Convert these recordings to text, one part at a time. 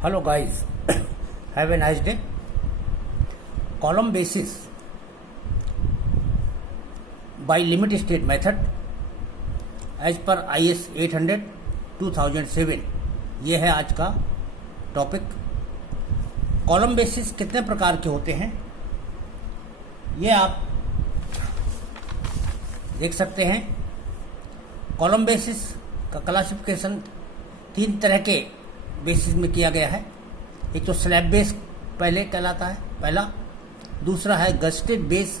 Hello guys, have a nice day. Column basis by limit state method as per IS 800 2007 ये है आज का topic. Column basis कितने प्रकार के होते हैं ये आप देख सकते हैं। कॉलम बेसिस का क्लासिफिकेशन 3 तरह के बेसिस में किया गया है। एक तो स्लैब बेस पहले कहलाता है पहला, दूसरा है गस्टेड बेस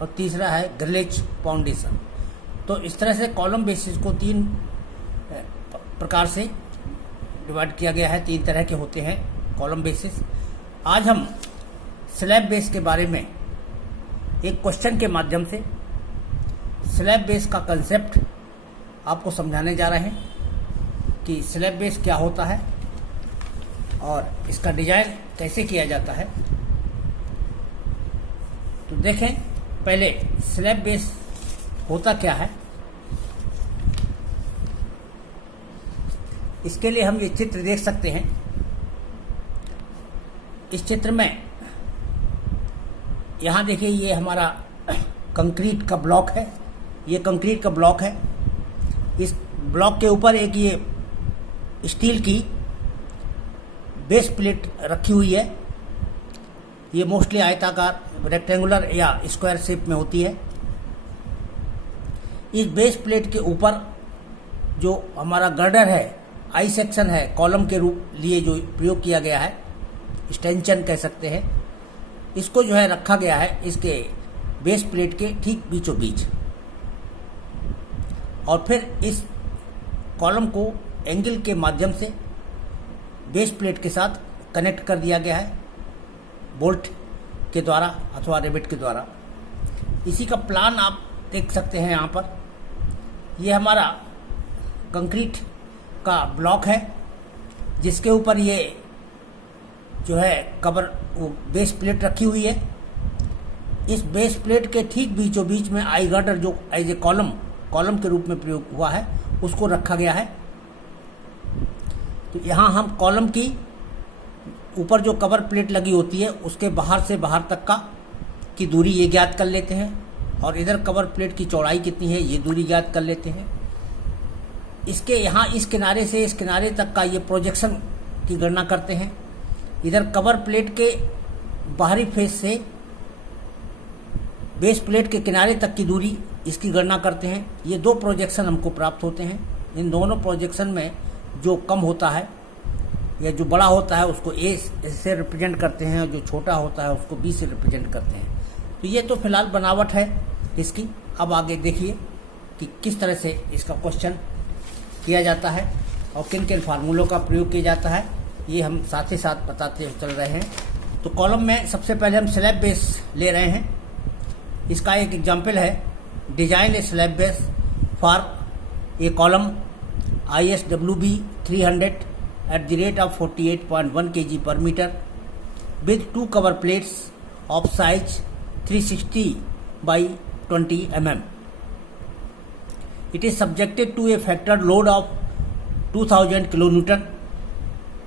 और तीसरा है ग्रिलेज फाउंडेशन। तो इस तरह से कॉलम बेसिस को 3 प्रकार से डिवाइड किया गया है। 3 तरह के होते हैं कॉलम बेसिस। आज हम स्लैब बेस के बारे में एक क्वेश्चन के माध्यम से स्लैब बेस का कंसेप्ट आपको समझाने जा रहे हैं कि स्लैब बेस क्या होता है और इसका डिजाइन कैसे किया जाता है। तो देखें पहले स्लैब बेस होता क्या है। इसके लिए हम ये चित्र देख सकते हैं। इस चित्र में यहाँ देखिए ये हमारा कंक्रीट का ब्लॉक है। ये कंक्रीट का ब्लॉक है। इस ब्लॉक के ऊपर एक ये स्टील की बेस प्लेट रखी हुई है। ये मोस्टली आयताकार, रेक्टेंगुलर या स्क्वायर शेप में होती है। इस बेस प्लेट के ऊपर जो हमारा गर्डर है, आई सेक्शन है, कॉलम के रूप लिए जो प्रयोग किया गया है, स्टेंशन कह सकते हैं, इसको जो है रखा गया है इसके बेस प्लेट के ठीक बीचों बीच। और फिर इस कॉलम को एंगल के माध्यम से बेस प्लेट के साथ कनेक्ट कर दिया गया है बोल्ट के द्वारा अथवा रिवेट के द्वारा। इसी का प्लान आप देख सकते हैं यहाँ पर। ये हमारा कंक्रीट का ब्लॉक है जिसके ऊपर ये जो है कवर वो बेस प्लेट रखी हुई है। इस बेस प्लेट के ठीक बीचों बीच में आई गर्डर जो एज ए कॉलम के रूप में प्रयोग हुआ है उसको रखा गया है। तो यहाँ हम कॉलम की ऊपर जो कवर प्लेट लगी होती है उसके बाहर से बाहर तक की दूरी ये ज्ञात कर लेते हैं और इधर कवर प्लेट की चौड़ाई कितनी है ये दूरी ज्ञात कर लेते हैं। इसके यहाँ इस किनारे से इस किनारे तक का ये प्रोजेक्शन की गणना करते हैं। इधर कवर प्लेट के बाहरी फेस से बेस प्लेट के किनारे तक की दूरी इसकी गणना करते हैं। ये 2 प्रोजेक्शन हमको प्राप्त होते हैं। इन दोनों प्रोजेक्शन में जो कम होता है या जो बड़ा होता है उसको ए से रिप्रेजेंट करते हैं और जो छोटा होता है उसको बी से रिप्रेजेंट करते हैं। तो ये तो फिलहाल बनावट है इसकी। अब आगे देखिए कि किस तरह से इसका क्वेश्चन किया जाता है और किन किन फार्मूलों का प्रयोग किया जाता है ये हम साथ ही साथ बताते चल रहे हैं। तो कॉलम में सबसे पहले हम स्लैब बेस ले रहे हैं। इसका एक एग्जाम्पल है, design A slab base for a column ISWB 300 at the rate of 48.1 kg per meter with 2 cover plates of size 360 by 20 mm. It is subjected to a factored load of 2000 kilonewton,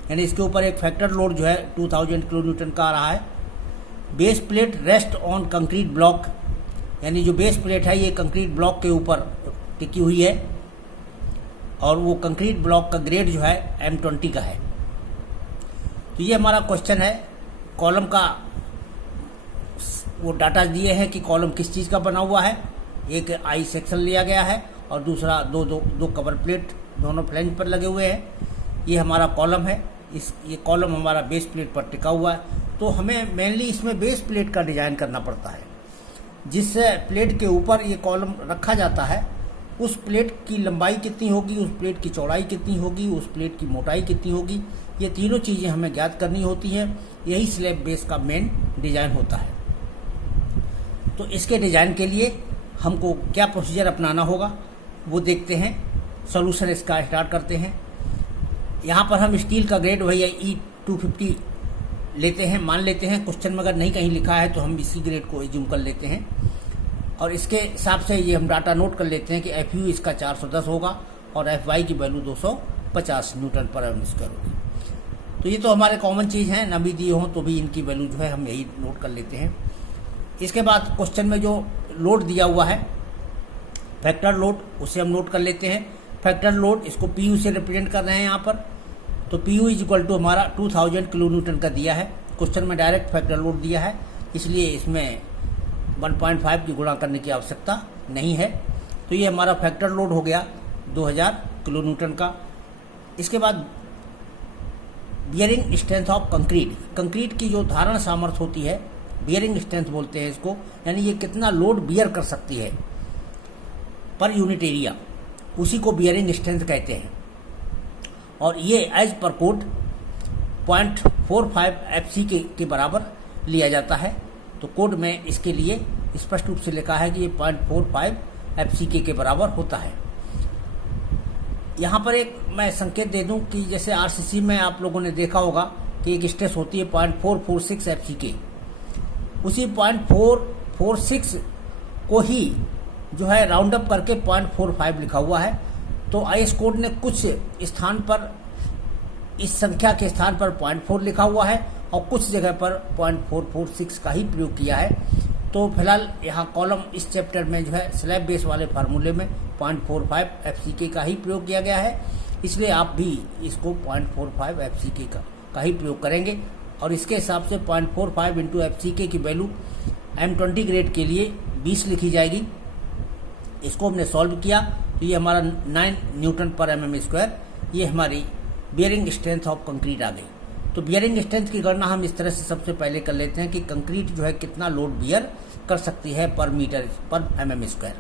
यानी इसके ऊपर एक factor load जो है 2000 kilonewton का आ रहा है। Base plate rest on concrete block, यानी जो बेस प्लेट है ये कंक्रीट ब्लॉक के ऊपर टिकी हुई है और वो कंक्रीट ब्लॉक का ग्रेड जो है M20 का है। तो ये हमारा क्वेश्चन है। कॉलम का वो डाटा दिए हैं कि कॉलम किस चीज़ का बना हुआ है। एक आई सेक्शन लिया गया है और दूसरा दो कवर प्लेट दोनों फ्लैंज पर लगे हुए हैं। ये हमारा कॉलम है। ये कॉलम हमारा बेस प्लेट पर टिका हुआ है। तो हमें मेनली इसमें बेस प्लेट का डिजाइन करना पड़ता है। जिस प्लेट के ऊपर ये कॉलम रखा जाता है उस प्लेट की लंबाई कितनी होगी, उस प्लेट की चौड़ाई कितनी होगी, उस प्लेट की मोटाई कितनी होगी, ये तीनों चीज़ें हमें ज्ञात करनी होती हैं। यही स्लैब बेस का मेन डिजाइन होता है। तो इसके डिजाइन के लिए हमको क्या प्रोसीजर अपनाना होगा वो देखते हैं। सॉल्यूशन इसका स्टार्ट करते हैं। यहाँ पर हम स्टील का ग्रेड वही E250 लेते हैं, मान लेते हैं। क्वेश्चन में अगर नहीं कहीं लिखा है तो हम इसी ग्रेड को एज्यूम कर लेते हैं और इसके हिसाब से ये हम डाटा नोट कर लेते हैं कि FU इसका 410 होगा और FY की वैल्यू 250 न्यूटन पर एम स्क्वायर होगी। तो ये तो हमारे कॉमन चीज़ हैं, ना भी दिए हों तो भी इनकी वैल्यू जो है हम यही नोट कर लेते हैं। इसके बाद क्वेश्चन में जो लोड दिया हुआ है फैक्टर लोड, उसे हम नोट कर लेते हैं। फैक्टर लोड इसको पीयू से रिप्रेजेंट कर रहे हैं यहाँ पर। तो पीयू इज इक्वल टू हमारा 2000 किलो न्यूटन का दिया है। क्वेश्चन में डायरेक्ट फैक्टर लोड दिया है, इसलिए इसमें 1.5 की गुणा करने की आवश्यकता नहीं है। तो ये हमारा फैक्टर लोड हो गया 2000 किलो न्यूटन का। इसके बाद bearing strength of concrete, concrete की जो धारण सामर्थ्य होती है बियरिंग स्ट्रेंथ बोलते हैं इसको, यानी ये कितना लोड बियर कर सकती है पर यूनिट एरिया, उसी को बियरिंग स्ट्रेंथ कहते हैं। और ये एज पर कोड 0.45 FC के बराबर लिया जाता है। तो कोड में इसके लिए स्पष्ट रूप से लिखा है कि ये 0.45 FC के बराबर होता है। यहाँ पर एक मैं संकेत दे दूं कि जैसे RCC में आप लोगों ने देखा होगा कि एक स्ट्रेस होती है 0.446 FC, उसी 0.446 को ही जो है राउंड अप करके 0.45 लिखा हुआ है। तो IS कोड ने कुछ स्थान पर इस संख्या के स्थान पर 0.4 लिखा हुआ है और कुछ जगह पर 0.446 का ही प्रयोग किया है। तो फिलहाल यहाँ कॉलम इस चैप्टर में जो है स्लैब बेस वाले फार्मूले में 0.45 FC का ही प्रयोग किया गया है, इसलिए आप भी इसको 0.45 FC का ही प्रयोग करेंगे। और इसके हिसाब से 0.45 इंटू FC की वैल्यू M20 ग्रेड के लिए 20 लिखी जाएगी। इसको हमने सॉल्व किया तो ये हमारा 9 न्यूटन पर mm², ये हमारी बियरिंग स्ट्रेंथ ऑफ कंक्रीट आ गई। तो बियरिंग स्ट्रेंथ की गणना हम इस तरह से सबसे पहले कर लेते हैं कि कंक्रीट जो है कितना लोड बियर कर सकती है पर मीटर पर mm²।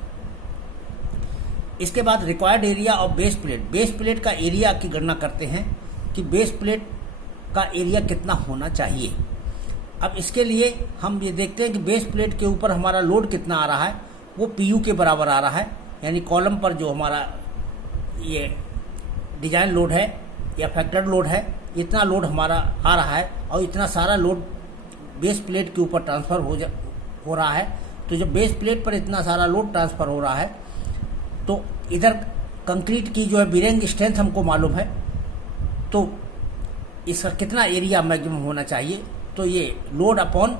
इसके बाद required area of base plate, base plate का एरिया की गणना करते हैं कि बेस प्लेट का एरिया कितना होना चाहिए। अब इसके लिए हम ये देखते हैं कि बेस प्लेट के ऊपर हमारा लोड कितना आ रहा है, वो PU के बराबर आ रहा है, यानी कॉलम पर जो हमारा ये डिजाइन लोड है या फैक्टर लोड है, इतना लोड हमारा आ रहा है और इतना सारा लोड बेस प्लेट के ऊपर ट्रांसफ़र हो रहा है। तो जब बेस प्लेट पर इतना सारा लोड ट्रांसफ़र हो रहा है तो इधर कंक्रीट की जो है बियरिंग स्ट्रेंथ हमको मालूम है, तो इसका कितना एरिया मैक्सिमम होना चाहिए। तो ये load upon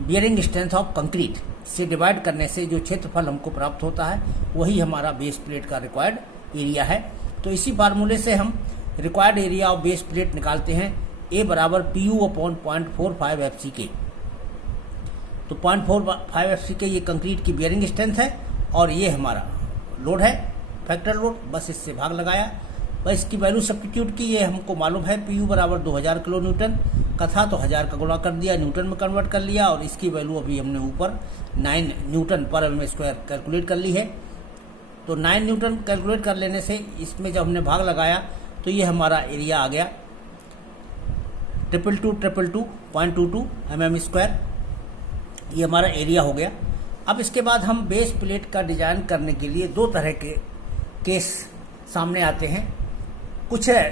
bearing strength of concrete से डिवाइड करने से जो क्षेत्रफल हमको प्राप्त होता है वही हमारा बेस प्लेट का रिक्वायर्ड एरिया है। तो इसी फार्मूले से हम required area of base plate निकालते हैं, A बराबर PU अपॉन 0.45 FC। तो 0.45 FC ये कंक्रीट की बियरिंग स्ट्रेंथ है और ये हमारा लोड है फैक्टर लोड, बस इससे भाग लगाया, बस इसकी वैल्यू सब्स्टिट्यूट की। ये हमको मालूम है PU बराबर 2000 किलो न्यूटन का था, तो 1000 का गुणा कर दिया, न्यूटन में कन्वर्ट कर लिया और इसकी वैल्यू अभी हमने ऊपर 9 न्यूटन पर mm² कैलकुलेट कर ली है। तो 9 न्यूटन कैलकुलेट कर लेने से इसमें जब हमने भाग लगाया तो ये हमारा एरिया आ गया 222.22 mm², ये हमारा एरिया हो गया। अब इसके बाद हम बेस प्लेट का डिजाइन करने के लिए दो तरह के केस सामने आते हैं। कुछ है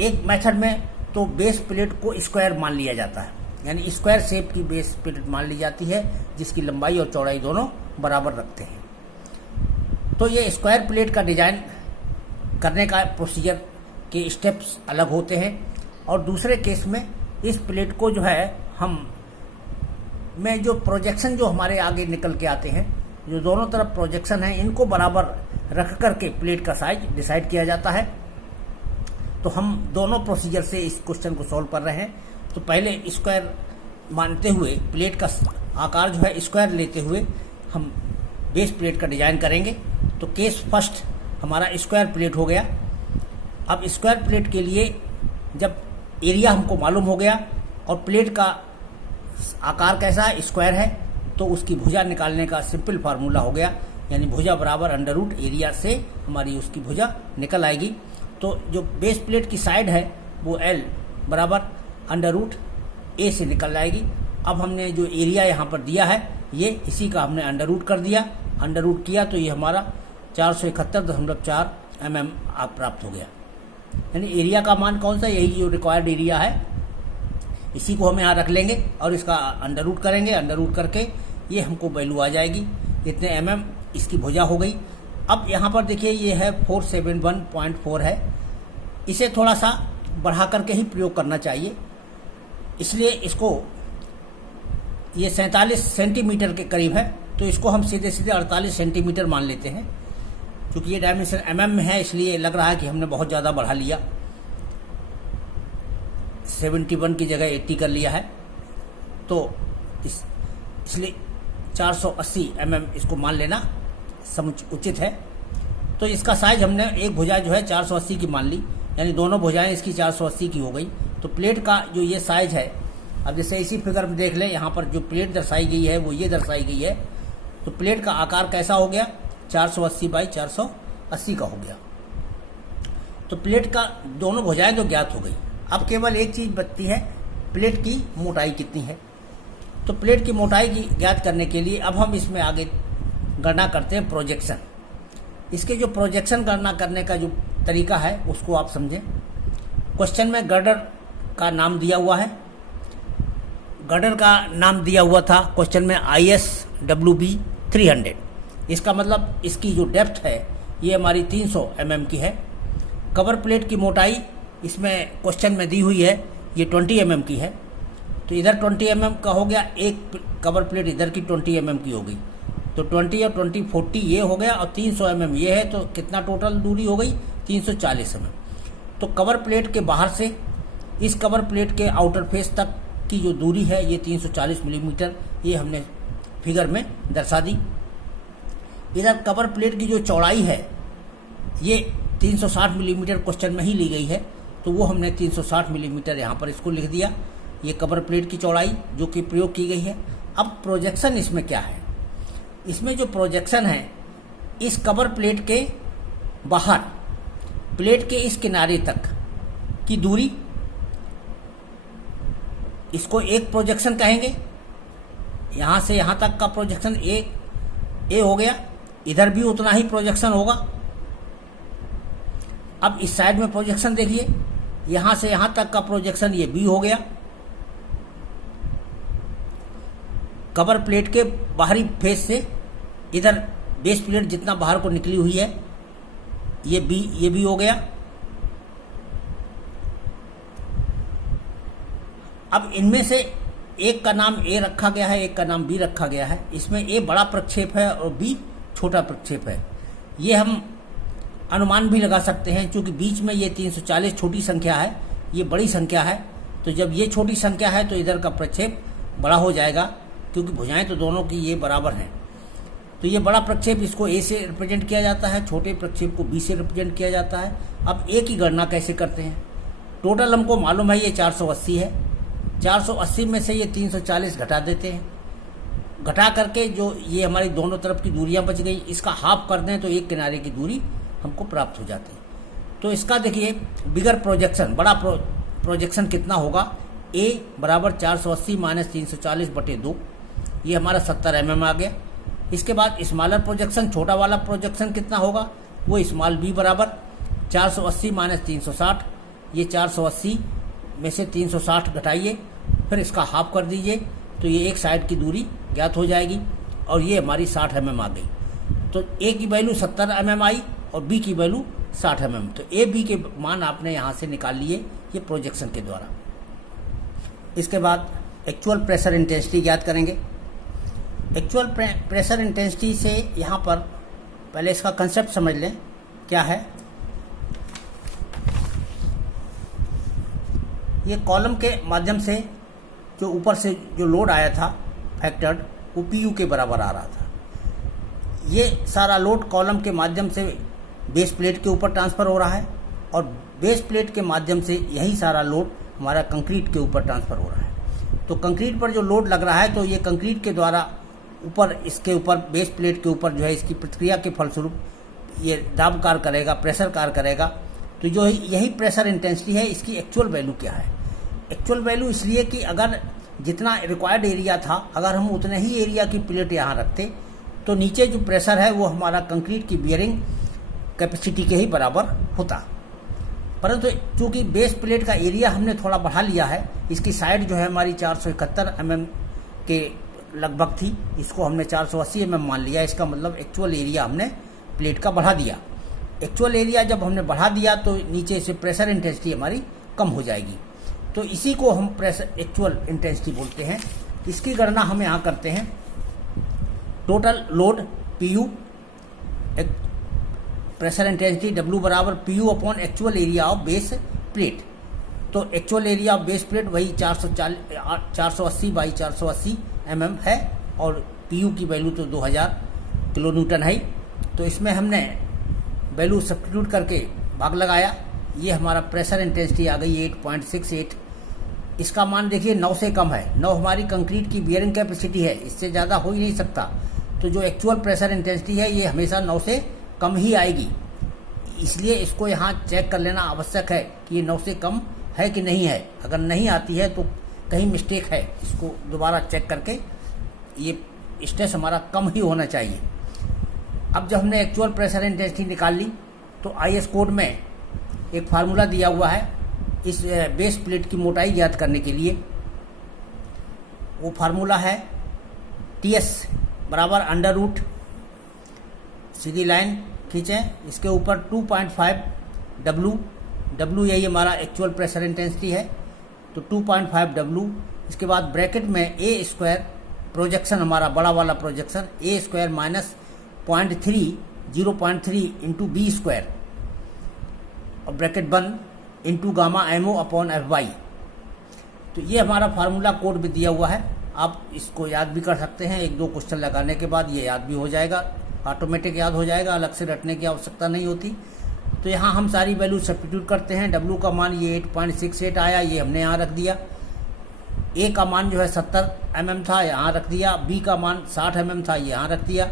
एक मेथड में तो बेस प्लेट को स्क्वायर मान लिया जाता है, यानी स्क्वायर शेप की बेस प्लेट मान ली जाती है जिसकी लंबाई और चौड़ाई दोनों बराबर रखते हैं। तो ये स्क्वायर प्लेट का डिजाइन करने का प्रोसीजर के स्टेप्स अलग होते हैं। और दूसरे केस में इस प्लेट को जो है हम में जो प्रोजेक्शन जो हमारे आगे निकल के आते हैं, जो दोनों तरफ प्रोजेक्शन है, इनको बराबर रख करके प्लेट का साइज डिसाइड किया जाता है। तो हम दोनों प्रोसीजर से इस क्वेश्चन को सॉल्व कर रहे हैं। तो पहले स्क्वायर मानते हुए प्लेट का आकार जो है स्क्वायर लेते हुए हम बेस प्लेट का डिजाइन करेंगे। तो केस फर्स्ट हमारा स्क्वायर प्लेट हो गया। अब स्क्वायर प्लेट के लिए जब एरिया हमको मालूम हो गया और प्लेट का आकार कैसा है, स्क्वायर है, तो उसकी भुजा निकालने का सिंपल फार्मूला हो गया, यानी भुजा बराबर अंडर रूट एरिया से हमारी उसकी भुजा निकल आएगी। तो जो बेस प्लेट की साइड है वो L बराबर अंडर रूट A से निकल आएगी। अब हमने जो एरिया यहाँ पर दिया है ये इसी का हमने अंडर रूट कर दिया, अंडर रूट किया तो ये हमारा 471.4 mm प्राप्त हो गया। यानी एरिया का मान कौन सा, यही जो रिक्वायर्ड एरिया है इसी को हम यहाँ रख लेंगे और इसका अंडर रूट करेंगे। अंडर रूट करके ये हमको वैल्यू आ जाएगी, इतने mm इसकी भुजा हो गई। अब यहाँ पर देखिए ये है 471.4 है, इसे थोड़ा सा बढ़ा करके ही प्रयोग करना चाहिए। इसलिए इसको ये 47 सेंटीमीटर के करीब है, तो इसको हम सीधे सीधे 48 सेंटीमीटर मान लेते हैं। क्योंकि ये डायमेंशन mm में है, इसलिए लग रहा है कि हमने बहुत ज़्यादा बढ़ा लिया, 71 की जगह 80 कर लिया है। तो इसलिए 480 mm इसको मान लेना उचित है। तो इसका साइज हमने एक भुजा जो है 480 की मान ली, यानी दोनों भुजाएं इसकी 480 की हो गई। तो प्लेट का जो ये साइज है, अब जैसे इसी फिगर में देख लें, यहाँ पर जो प्लेट दर्शाई गई है वो ये दर्शाई गई है। तो प्लेट का आकार कैसा हो गया, 480 बाई 480 का हो गया। तो प्लेट का दोनों भुजाएं तो ज्ञात हो गई। अब केवल एक चीज़ बचती है, प्लेट की मोटाई कितनी है। तो प्लेट की मोटाई की ज्ञात करने के लिए अब हम इसमें आगे गणना करते हैं प्रोजेक्शन। इसके जो प्रोजेक्शन गणना करने का जो तरीका है उसको आप समझें। क्वेश्चन में गर्डर का नाम दिया हुआ है, गर्डर का नाम दिया हुआ था क्वेश्चन में ISWB 300। इसका मतलब इसकी जो डेप्थ है ये हमारी 300 mm की है। कवर प्लेट की मोटाई इसमें क्वेश्चन में दी हुई है, ये 20 mm की है। तो इधर 20 mm का हो गया, एक कवर प्लेट इधर की 20 mm की हो गई। तो 20 और 20 40 ये हो गया, और 300 mm ये है। तो कितना टोटल दूरी हो गई, 340 mm। तो कवर प्लेट के बाहर से इस कवर प्लेट के आउटर फेस तक की जो दूरी है ये 340 मिलीमीटर, ये हमने फिगर में दर्शा दी। इधर कवर प्लेट की जो चौड़ाई है ये 360 मिलीमीटर क्वेश्चन में ही ली गई है, तो वो हमने 360 मिलीमीटर यहाँ पर इसको लिख दिया। ये कवर प्लेट की चौड़ाई जो कि प्रयोग की गई है। अब प्रोजेक्शन इसमें क्या है, इसमें जो प्रोजेक्शन है इस कवर प्लेट के बाहर प्लेट के इस किनारे तक की दूरी, इसको एक प्रोजेक्शन कहेंगे। यहाँ से यहाँ तक का प्रोजेक्शन ए हो गया, इधर भी उतना ही प्रोजेक्शन होगा। अब इस साइड में प्रोजेक्शन देखिए, यहाँ से यहाँ तक का प्रोजेक्शन ये बी हो गया। कवर प्लेट के बाहरी फेस से इधर बेस प्लेट जितना बाहर को निकली हुई है ये बी हो गया। अब इनमें से एक का नाम ए रखा गया है, एक का नाम बी रखा गया है। इसमें ए बड़ा प्रक्षेप है और बी छोटा प्रक्षेप है। ये हम अनुमान भी लगा सकते हैं, क्योंकि बीच में ये 340 छोटी संख्या है, ये बड़ी संख्या है। तो जब ये छोटी संख्या है तो इधर का प्रक्षेप बड़ा हो जाएगा, क्योंकि भुजाएं तो दोनों की ये बराबर हैं। तो ये बड़ा प्रक्षेप इसको ए से रिप्रेजेंट किया जाता है, छोटे प्रक्षेप को बी से रिप्रेजेंट किया जाता है। अब ए की गणना कैसे करते हैं, टोटल हमको मालूम है ये 480 है। 480 में से ये 340 घटा देते हैं, घटा करके जो ये हमारी दोनों तरफ की दूरियां बच गई, इसका हाफ कर दें तो एक किनारे की दूरी हमको प्राप्त हो जाती है। तो इसका देखिए बिगर प्रोजेक्शन, बड़ा प्रोजेक्शन कितना होगा, ए बराबर 480 माइनस 340/2, ये हमारा 70 mm आ गया। इसके बाद स्मॉलर प्रोजेक्शन, छोटा वाला प्रोजेक्शन कितना होगा, वो स्मॉल बी बराबर 480 माइनस 360, ये 480 में से 360 घटाइए, फिर इसका हाफ कर दीजिए, तो ये एक साइड की दूरी ज्ञात हो जाएगी, और ये हमारी 60 mm आ गई। तो ए की वैल्यू 70 mm आई और बी की वैल्यू 60 mm। तो ए बी के मान आपने यहाँ से निकाल लिए ये प्रोजेक्शन के द्वारा। इसके बाद एक्चुअल प्रेशर इंटेंसिटी ज्ञात करेंगे। एक्चुअल प्रेशर इंटेंसिटी से यहाँ पर पहले इसका कंसेप्ट समझ लें क्या है। ये कॉलम के माध्यम से जो ऊपर से जो लोड आया था फैक्टर्ड, वो PU के बराबर आ रहा था। ये सारा लोड कॉलम के माध्यम से बेस प्लेट के ऊपर ट्रांसफ़र हो रहा है, और बेस प्लेट के माध्यम से यही सारा लोड हमारा कंक्रीट के ऊपर ट्रांसफ़र हो रहा है। तो कंक्रीट पर जो लोड लग रहा है, तो ये कंक्रीट के द्वारा ऊपर, इसके ऊपर बेस प्लेट के ऊपर जो है इसकी प्रतिक्रिया के फलस्वरूप ये दाब कार्य करेगा, प्रेशर कार्य करेगा। तो जो यही प्रेशर इंटेंसिटी है, इसकी एक्चुअल वैल्यू क्या है। एक्चुअल वैल्यू इसलिए कि अगर जितना रिक्वायर्ड एरिया था, अगर हम उतने ही एरिया की प्लेट यहाँ रखते तो नीचे जो प्रेशर है वो हमारा कंक्रीट की बियरिंग कैपेसिटी के ही बराबर होता। परंतु चूँकि बेस प्लेट का एरिया हमने थोड़ा बढ़ा लिया है, इसकी साइड जो है हमारी 471 mm के लगभग थी, इसको हमने 480 mm मान लिया। इसका मतलब एक्चुअल एरिया हमने प्लेट का बढ़ा दिया। एक्चुअल एरिया जब हमने बढ़ा दिया तो नीचे से प्रेशर इंटेंसिटी हमारी कम हो जाएगी। तो इसी को हम प्रेशर एक्चुअल इंटेंसिटी बोलते हैं। इसकी गणना हम यहाँ करते हैं। Total load PU, pressure intensity W बराबर PU upon actual area of base plate. तो actual area of base plate वही 480 बाई 480 mm है और PU की वैल्यू तो 2000 किलो न्यूटन है। तो इसमें हमने वैल्यू सब्स्टिट्यूट करके भाग लगाया, ये हमारा प्रेशर इंटेंसिटी आ गई 8.68। इसका मान देखिए 9 से कम है। 9 हमारी कंक्रीट की बियरिंग कैपेसिटी है, इससे ज़्यादा हो ही नहीं सकता। तो जो एक्चुअल प्रेशर इंटेंसिटी है ये हमेशा 9 से कम ही आएगी, इसलिए इसको यहाँ चेक कर लेना आवश्यक है कि ये 9 से कम है कि नहीं है। अगर नहीं आती है तो कहीं मिस्टेक है, इसको दोबारा चेक करके ये स्ट्रेस हमारा कम ही होना चाहिए। अब जब हमने एक्चुअल प्रेशर इंटेंसिटी निकाल ली तो IS कोड में एक फार्मूला दिया हुआ है इस बेस प्लेट की मोटाई ज्ञात करने के लिए। वो फार्मूला है TS बराबर अंडर रूट, सीधी लाइन खींचें, इसके ऊपर 2.5 W यही हमारा एक्चुअल प्रेशर इंटेंसिटी है, तो 2.5 W। इसके बाद ब्रैकेट में A स्क्वायर प्रोजेक्शन, हमारा बड़ा वाला projection A square minus 0.3 into B square और ब्रैकेट बंद into gamma MO upon FY। तो ये हमारा फार्मूला कोड भी दिया हुआ है, आप इसको याद भी कर सकते हैं। 1-2 क्वेश्चन लगाने के बाद ये याद भी हो जाएगा, ऑटोमेटिक याद हो जाएगा, अलग से रटने की आवश्यकता नहीं होती। तो यहाँ हम सारी वैल्यू सब्स्टिट्यूट करते हैं। W का मान ये 8.68 आया, ये हमने यहाँ रख दिया। A का मान जो है 70 mm था, यहाँ रख दिया। B का मान 60 mm था, ये यहाँ रख दिया।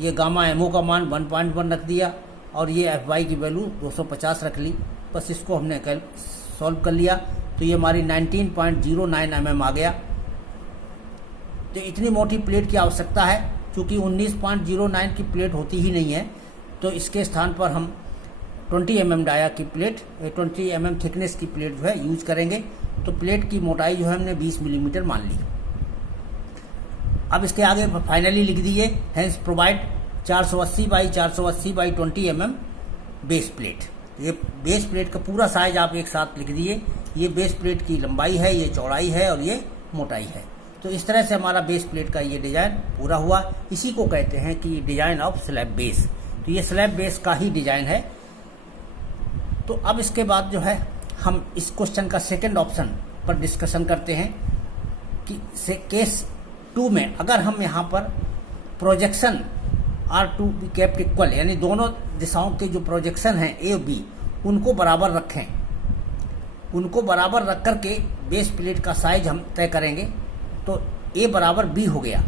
ये गामा MO का मान 1.1 रख दिया और ये FY की वैल्यू 250 रख ली। बस इसको हमने सॉल्व कर लिया तो ये हमारी 19.09 mm आ गया। तो इतनी मोटी प्लेट की आवश्यकता है, क्योंकि 19.09 की प्लेट होती ही नहीं है। तो इसके स्थान पर हम 20 mm डाया की प्लेट, 20 mm थिकनेस की प्लेट जो है यूज करेंगे। तो प्लेट की मोटाई जो है हमने 20 मिलीमीटर मान ली। अब इसके आगे फाइनली लिख दिए, hence provide 480 by 480 by 20 mm base plate. ये बेस प्लेट का पूरा साइज आप एक साथ लिख दिए। ये बेस प्लेट की लंबाई है, ये चौड़ाई है और ये मोटाई है। तो इस तरह से हमारा बेस प्लेट का ये डिजाइन पूरा हुआ। इसी को कहते हैं कि डिजाइन ऑफ स्लैब बेस। तो ये स्लैब बेस का ही डिजाइन है। तो अब इसके बाद जो है हम इस क्वेश्चन का सेकंड ऑप्शन पर डिस्कशन करते हैं कि केस 2 में अगर हम यहाँ पर projection are to be kept equal, यानी दोनों दिशाओं के जो प्रोजेक्शन हैं A और B उनको बराबर रखें, उनको बराबर रख करके बेस प्लेट का साइज हम तय करेंगे। तो A बराबर B हो गया।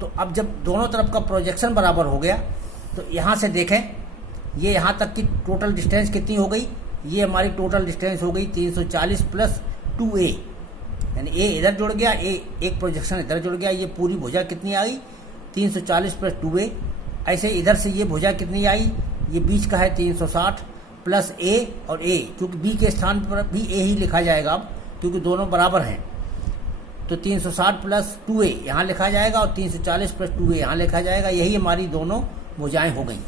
तो अब जब दोनों तरफ का प्रोजेक्शन बराबर हो गया तो यहाँ से देखें, ये यहाँ तक की टोटल डिस्टेंस कितनी हो गई, ये हमारी टोटल डिस्टेंस हो गई 340 प्लस 2A, यानी A इधर जुड़ गया, एक प्रोजेक्शन इधर जुड़ गया। ये पूरी भुजा कितनी आई 340 प्लस 2A। ऐसे इधर से ये भुजा कितनी आई, ये बीच का है 360 प्लस A और A, क्योंकि B के स्थान पर भी A ही लिखा जाएगा अब, क्योंकि दोनों बराबर हैं। तो 360 प्लस 2A यहाँ लिखा जाएगा और 340 प्लस 2A यहाँ लिखा जाएगा। यही हमारी दोनों भुजाएं हो गई।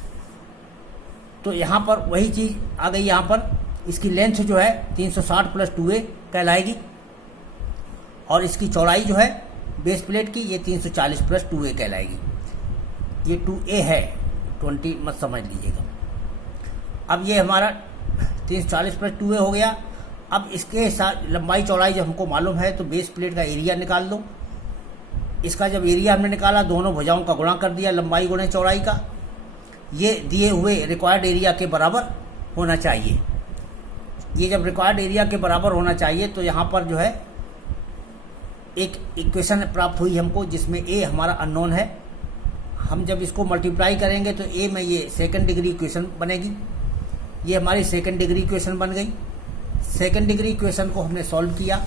तो यहाँ पर वही चीज़ आ गई। यहाँ पर इसकी लेंथ जो है 360 प्लस 2A कहलाएगी और इसकी चौड़ाई जो है बेस प्लेट की ये 340 प्लस 2A कहलाएगी। ये 2A है, 20 मत समझ लीजिएगा। अब ये हमारा 340 प्लस 2A हो गया। अब इसके साथ लंबाई चौड़ाई जब हमको मालूम है तो बेस प्लेट का एरिया निकाल दो। इसका जब एरिया हमने निकाला, दोनों भुजाओं का गुणा कर दिया, लंबाई गुणे चौड़ाई का, ये दिए हुए रिक्वायर्ड एरिया के बराबर होना चाहिए। ये जब रिक्वायर्ड एरिया के बराबर होना चाहिए तो यहाँ पर जो है एक इक्वेशन प्राप्त हुई हमको, जिसमें A हमारा अननोन है। हम जब इसको मल्टीप्लाई करेंगे तो A में ये सेकंड डिग्री इक्वेशन बनेगी। ये हमारी सेकंड डिग्री इक्वेशन बन गई। सेकंड डिग्री इक्वेशन को हमने सॉल्व किया।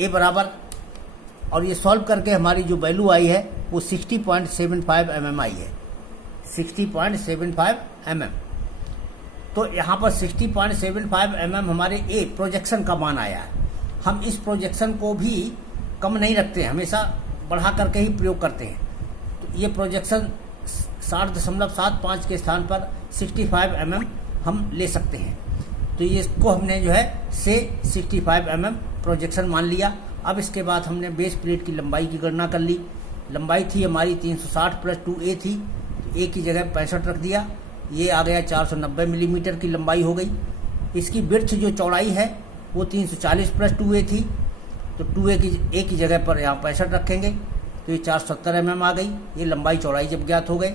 A बराबर, और ये सॉल्व करके हमारी जो वैल्यू आई है वो 60.75 mm आई है, 60.75 mm। तो यहाँ पर 60.75 mm हमारे A प्रोजेक्शन का मान आया है। हम इस प्रोजेक्शन को भी कम नहीं रखते हैं, हमेशा बढ़ा करके ही प्रयोग करते हैं। तो ये प्रोजेक्शन 60.75 के स्थान पर 65 mm हम ले सकते हैं। तो ये इसको हमने जो है से 65 mm प्रोजेक्शन मान लिया। अब इसके बाद हमने बेस प्लेट की लंबाई की गणना कर ली। लंबाई थी हमारी 360 प्लस 2a थी, तो a की जगह 65 रख दिया, ये आ गया 490 मिलीमीटर की लंबाई हो गई। इसकी बिर्थ जो चौड़ाई है वो 340 प्लस 2a थी, तो 2a की जगह पर यहाँ 65 रखेंगे, तो ये 470 mm आ गई। ये लंबाई चौड़ाई जब ज्ञात हो गए,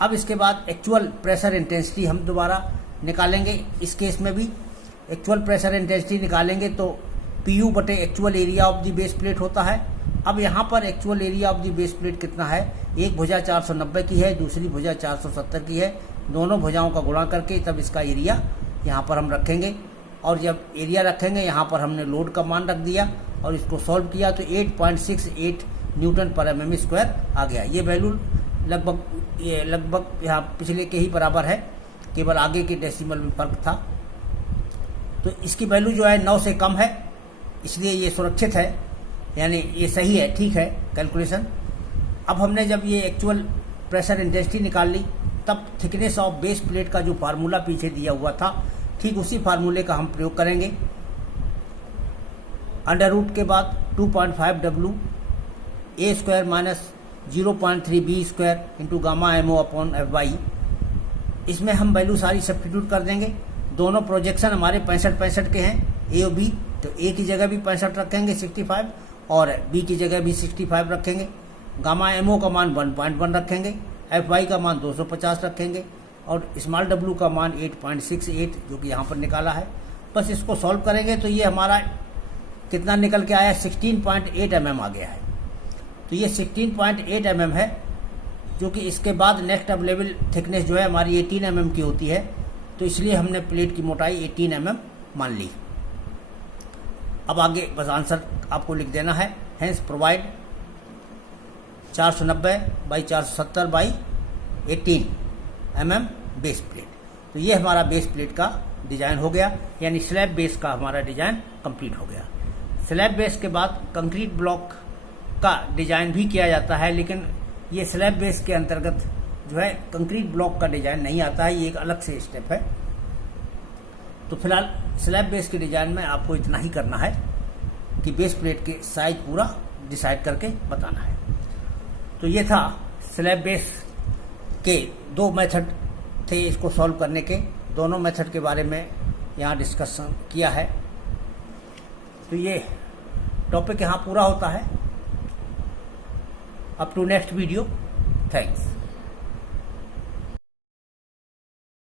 अब इसके बाद एक्चुअल प्रेशर इंटेंसिटी हम दोबारा निकालेंगे। इस केस में भी एक्चुअल प्रेशर इंटेंसिटी निकालेंगे तो PU बटे actual area of the base plate होता है। अब यहाँ पर actual area of the base plate कितना है, एक भुजा 490 की है, दूसरी भुजा 470 की है, दोनों भुजाओं का गुणा करके तब इसका एरिया यहाँ पर हम रखेंगे। और जब एरिया रखेंगे यहाँ पर हमने लोड का मान रख दिया और इसको सॉल्व किया तो 8.68 न्यूटन पर mm स्क्वायर आ गया। ये वैल्यू लगभग यहाँ पिछले के ही बराबर है, केवल आगे के डेसिमल में फर्क था। तो इसकी वैल्यू जो है 9 से कम है, इसलिए ये सुरक्षित है, यानी ये सही है, ठीक है कैलकुलेशन। अब हमने जब ये एक्चुअल प्रेशर इंटेंसिटी निकाल ली, तब थिकनेस ऑफ बेस प्लेट का जो फार्मूला पीछे दिया हुआ था, ठीक उसी फार्मूले का हम प्रयोग करेंगे। अंडर रूट के बाद 2.5 W a square minus 0.3 b square into gamma MO upon FY। इसमें हम वैल्यू सारी सब्स्टिट्यूट कर देंगे। दोनों प्रोजेक्शन हमारे 65 के हैं, A और B, तो A की जगह भी 65 रखेंगे 65, और B की जगह भी 65 रखेंगे। गामा MO का मान 1.1 रखेंगे, FY का मान 250 रखेंगे, और स्मॉल w का मान 8.68 जो कि यहाँ पर निकाला है। बस इसको सॉल्व करेंगे तो ये हमारा कितना निकल के आया, 16.8 mm आ गया है। तो ये 16.8 mm है, जो कि इसके बाद नेक्स्ट अवेलेबल थिकनेस जो है हमारी 18 mm की होती है, तो इसलिए हमने प्लेट की मोटाई 18 mm मान ली। अब आगे बस आंसर आपको लिख देना है। Hence provide 490 by 470 by 18 mm base plate. तो ये हमारा बेस प्लेट का डिजाइन हो गया, यानी स्लैब बेस का हमारा डिजाइन कंप्लीट हो गया। स्लैब बेस के बाद कंक्रीट ब्लॉक का डिजाइन भी किया जाता है, लेकिन ये स्लैब बेस के अंतर्गत जो है कंक्रीट ब्लॉक का डिजाइन नहीं आता है, ये एक अलग से स्टेप है। तो फिलहाल स्लैब बेस के डिजाइन में आपको इतना ही करना है कि बेस प्लेट के साइज पूरा डिसाइड करके बताना है। तो ये था स्लैब बेस के दो मेथड थे इसको सॉल्व करने के, दोनों मेथड के बारे में यहाँ डिस्कशन किया है। तो ये टॉपिक यहाँ पूरा होता है। Up to next video, thanks.